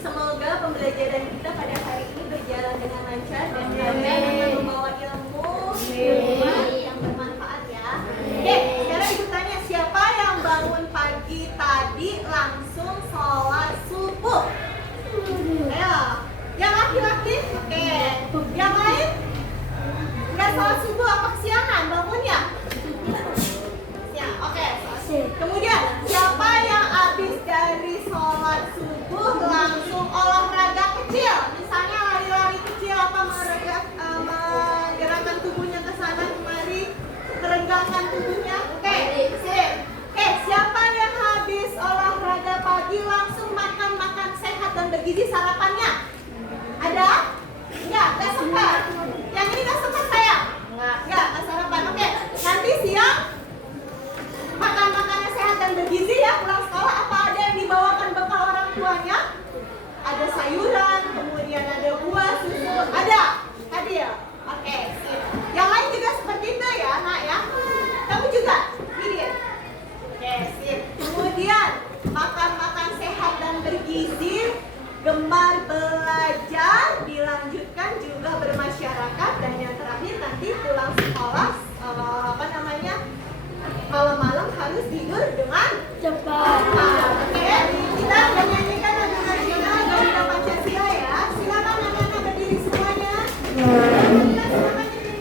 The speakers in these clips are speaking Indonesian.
semoga pembelajaran kita pada hari ini berjalan dengan lancar dan kalian akan membawa ilmu yang bermanfaat ya. Oke, sekarang ibu tanya, siapa yang bangun pagi tadi langsung sholat subuh? Ayo, yang laki-laki? Oke, yang lain? Nggak sholat subuh, apa kesiangan bangunnya? Ya, oke. Kemudian, siapa yang habis dari sholat subuh langsung olahraga kecil? Misalnya lari-lari kecil, apa menggerakkan tubuhnya ke sana kemari, merenggangkan tubuhnya. Oke, sip. Oke, siapa yang habis olahraga pagi langsung makan sehat dan bergizi sarapannya? Ada? Enggak, nggak sempat. Yang ini nggak sempat sayang? Nggak sarapan. Oke, nanti siang makan makanan sehat dan bergizi ya. Pulang sekolah apa ada yang dibawakan bekal orang tuanya? Ada sayuran, kemudian ada buah, susu, ada? Hadir. Oke, sip. Yang lain juga seperti itu ya, nak ya. Kamu juga? Hadir. Oke, sip. Kemudian makan sehat dan bergizi, gemar belajar, dilanjutkan juga bermasyarakat, dan yang terakhir nanti pulang sekolah malam-malam harus tidur dengan cepat. Oke, kita menyanyikan lagu nasional Garuda Pancasila ya. Silakan anak-anak berdiri semuanya. Silakan berdiri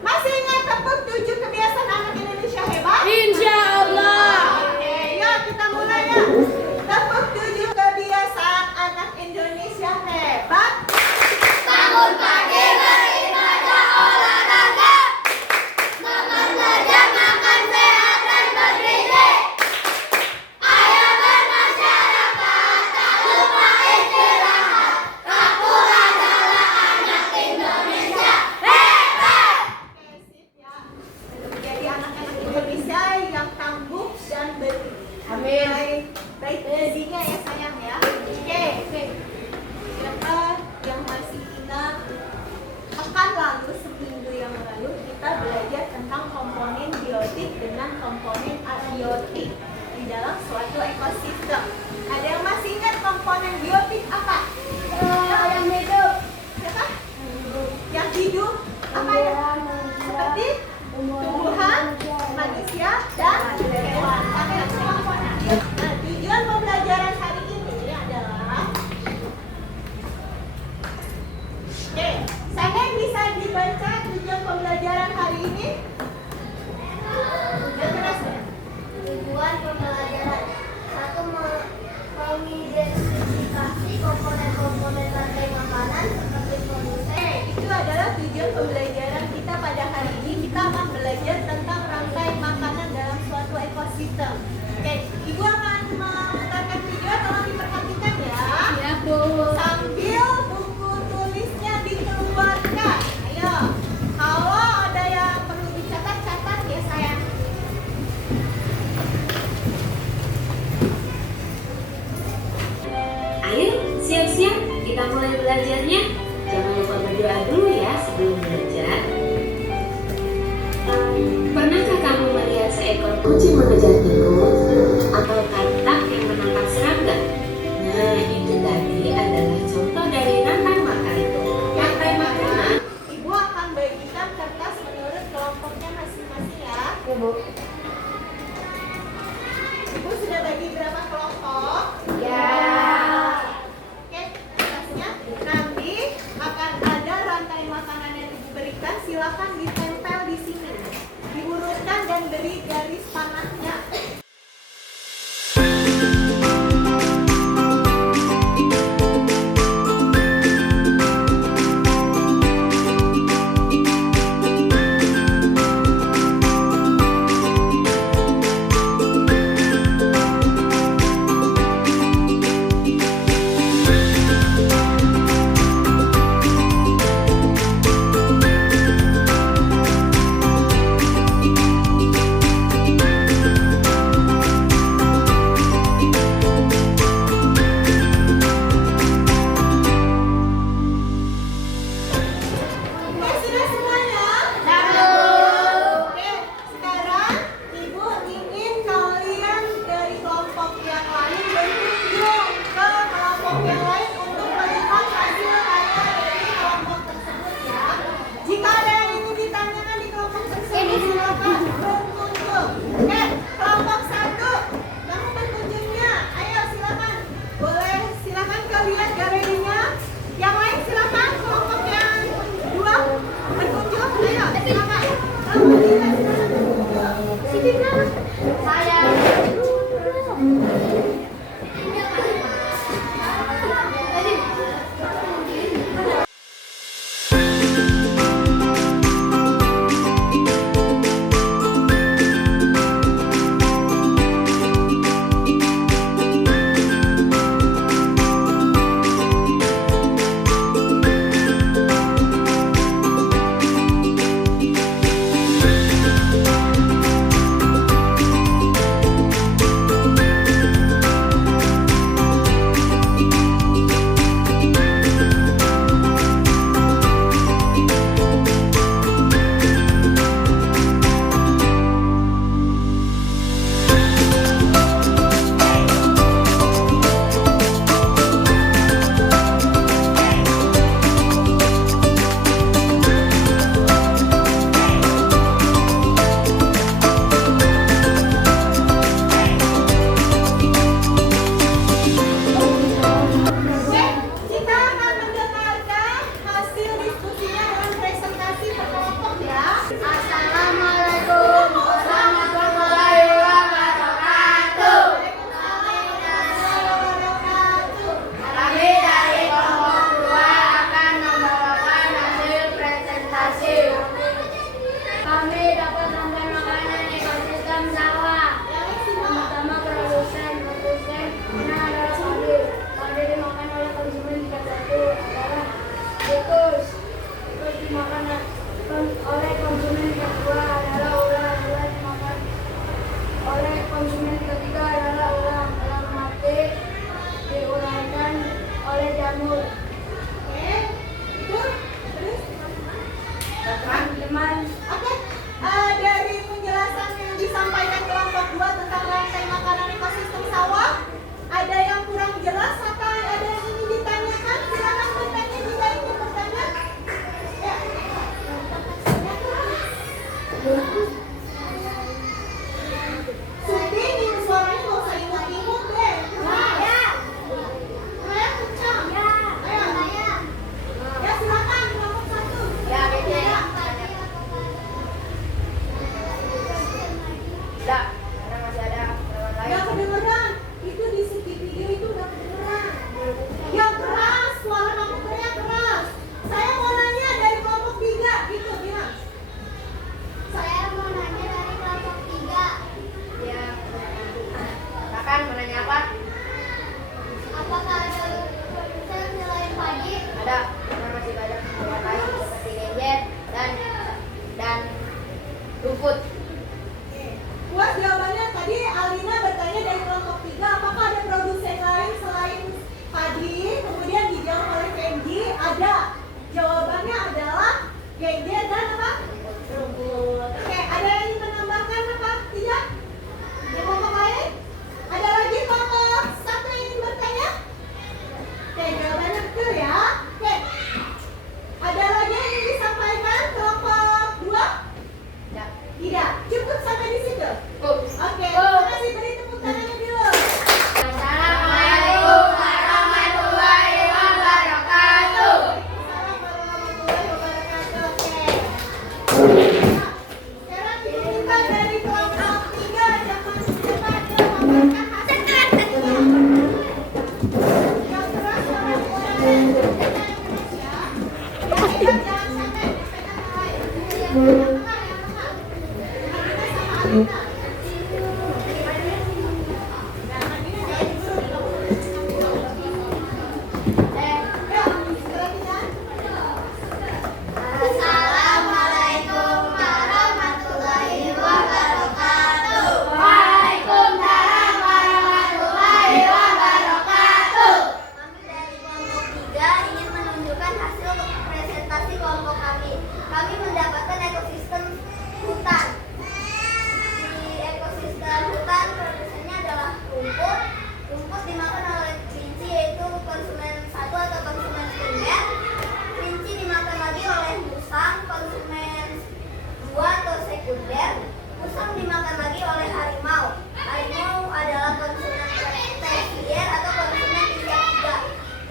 Masih ingat tepuk 7 kebiasaan anak Indonesia hebat? Insya Allah. Oke, yuk kita mulai ya. Tepuk 7 kebiasaan anak Indonesia hebat. Bangun pagi beribadah olahraga, makan belajar makan sehat dan bergizi. Ayo bermasyarakat, tak lupa istirahat. Kamu adalah anak Indonesia hebat. Oke, sip ya. Jadi anak-anak Indonesia yang tangguh dan baik gizinya ya sayang ya. Oke. Siapa yang masih ingat pekan lalu, seminggu yang lalu kita belajar tentang komponen biotik dengan komponen abiotik di dalam suatu ekosistem. Ada yang masih ingat komponen biotik apa? Yang hidup. Siapa? Yang hidup. Apa ya? Seperti tumbuhan, manusia, dan hewan. Nah, tujuan pembelajaran hari ini adalah saya bisa dibaca tujuan pembelajaran hari ini? Udah keras ya? Tujuan pembelajaran 1. Mengidentifikasi komponen-komponen rantai makanan seperti produsen. Itu adalah tujuan pembelajaran kita pada hari ini. Kita akan belajar tentang rantai makanan dalam suatu ekosistem. Oke, Ibu akan memutarkan video, tolong diperhatikan ya. Ya, Bu. Sambil buku tulisnya dikeluarkan. Ayo, kalau ada yang perlu dicatat, catat ya sayang. Ayo, siap-siap, kita mulai belajarnya. Jangan lupa berdoa dulu ya sebelum belajar. Pernahkah kamu melihat seekor kucing mengejar tikus? makanan. Oleh konsumen kedua adalah ular dimakan. Oleh konsumen ketiga adalah ular mati diuraikan oleh jamur. Oke, itu terus. Teman-teman, Oke, dari penjelasan yang disampaikan kelompok 2 tentang rantai makanan ekosistem sawah, ada yang kurang jelas atau ada yang ingin ditanyakan? Silakan bertanya jika ingin bertanya. Ya. Suti, ini suaranya nggak usah imut-imut deh. Ya, kencang. Ayo. Ya, silakan kelompok 1. ya Dede. Enggak, karena masih ada lewat lain. Nggak kedengeran. Itu di segi video itu nggak kedengeran. Yang keras, suara kamu teriak keras. Saya mau nanya dari kelompok 3, gitu bilang. Saya mau nanya dari kelompok 3. Ya, silakan mau nanya apa? Apakah ada produsen selain padi? Ada, karena masih banyak hewan lain seperti genjet dan rumput. Puas jawabannya tadi Alina bertanya dari kelompok 3, apakah ada produsen lain selain padi? Kemudian dijawab oleh Kenji, ada. Jawabannya adalah genjer dan apa? Rumput. Oke, ada yang ingin menambahkan apa? Tidak? Di kelompok lain? Ada lagi kelompok 1 yang ingin bertanya? Oke, jawabannya betul ya. Oke. Ada lagi yang ingin disampaikan kelompok 2? Ya. Tidak. Cukup sampai di situ. Cukup. Oke, terima kasih. Beri tepuk tangannya dulu. Assalamualaikum warahmatullahi wabarakatuh. Waalaikumsalam warahmatullahi wabarakatuh. Oke. Nah, sekarang kita dari kelompok 3 jangan cepat memaparkan hasilnya. Yang keras suara-suara yang keras ya. Ya, jangan sampai pegang yang lain. Yang tengah, yang tengah. Kita sama Alina. Assalamualaikum warahmatullahi wabarakatuh. Waalaikumsalam warahmatullahi wabarakatuh. Kami dari kelompok 3 ingin menunjukkan hasil presentasi kelompok kami. Kami mendapatkan ekosistem hutan. Di ekosistem hutan produsennya adalah rumput. Rumput dimakan oleh kelinci yaitu konsumen 1 atau konsumen sekunder. Kelinci dimakan lagi oleh musang, konsumen 2 atau sekunder. Musang dimakan lagi oleh harimau. Harimau adalah konsumen tersier atau konsumen tingkat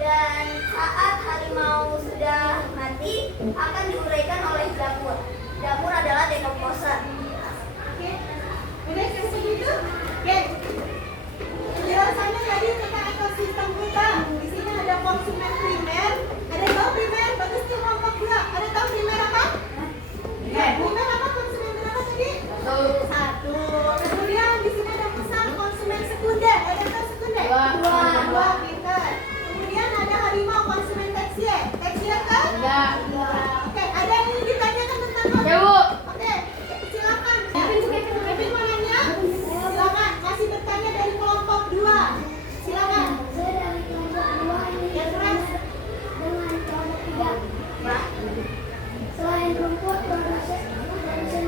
3. Dan saat harimau sudah mati, akan diuraikan oleh jamur. Jamur adalah decomposer. Oke. Udah selesai gitu? Oke. Penjelasannya tadi tentang ekosistem hutan. Di sini ada konsumen primer. Ada yang tahu primer? Bagus tuh kelompok 2. Ada tahu primer apa? Primer apa? Konsumen berapa tadi? 1. Kemudian di sini ada musang konsumen sekunder. Ada yang tahu sekunder? 2. Pinter. Kemudian ada harimau konsumen tersier. Tersier kan? Enggak. Oke. Ada yang ingin ditanyakan tentang apa? Ya, Bu. Oke, silakan. Kevin mau nanya? Silakan, masih bertanya dari kelompok 2. Silakan. Saya dari kelompok 2 ini Yang keras. dengan kelompok 3. Selain rumput, produsen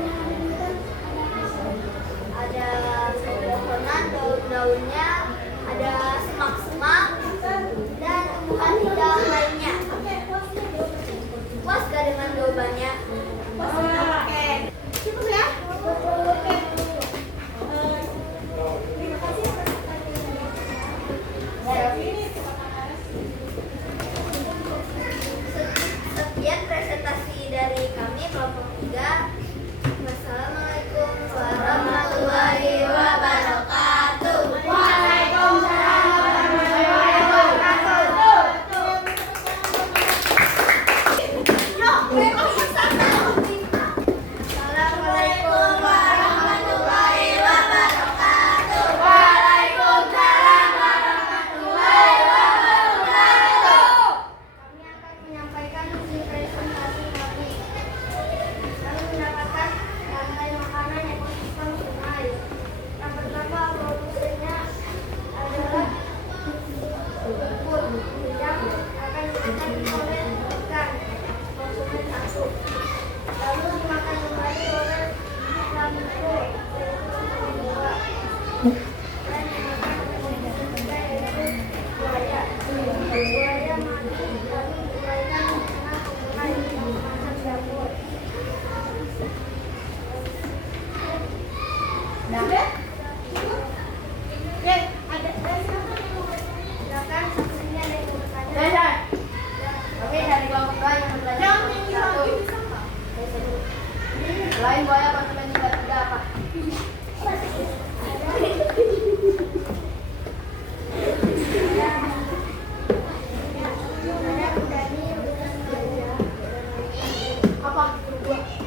yang ada di hutan ada pepohonan, daun-daunnya, ada semak-semak, dan tumbuhan hijau lainnya. Puas gak dengan jawabannya? Oke. Cukup ya? Oke. Terima kasih atas pertanyaannya. Ini Sekian presentasi dari kami kelompok 3. Wassalamualaikum warahmatullahi wabarakatuh. Waalaikumsalam warahmatullahi wabarakatuh. Yuk, kelompok 1. Assalamualaikum warahmatullahi wabarakatuh. Waalaikumsalam warahmatullahi wabarakatuh. Kami akan menyampaikan hasil presentasi kami. Sudah? Oke, ada siapa yang mau bertanya? Silakan, satunya ada yang mau bertanya. Saya. Oke, dari kelompok A yang bertanya. Jangan nyanyi lagi, bisa nggak? Selain buaya konsumen juga tidak apa? Ada berani Apa? Dua.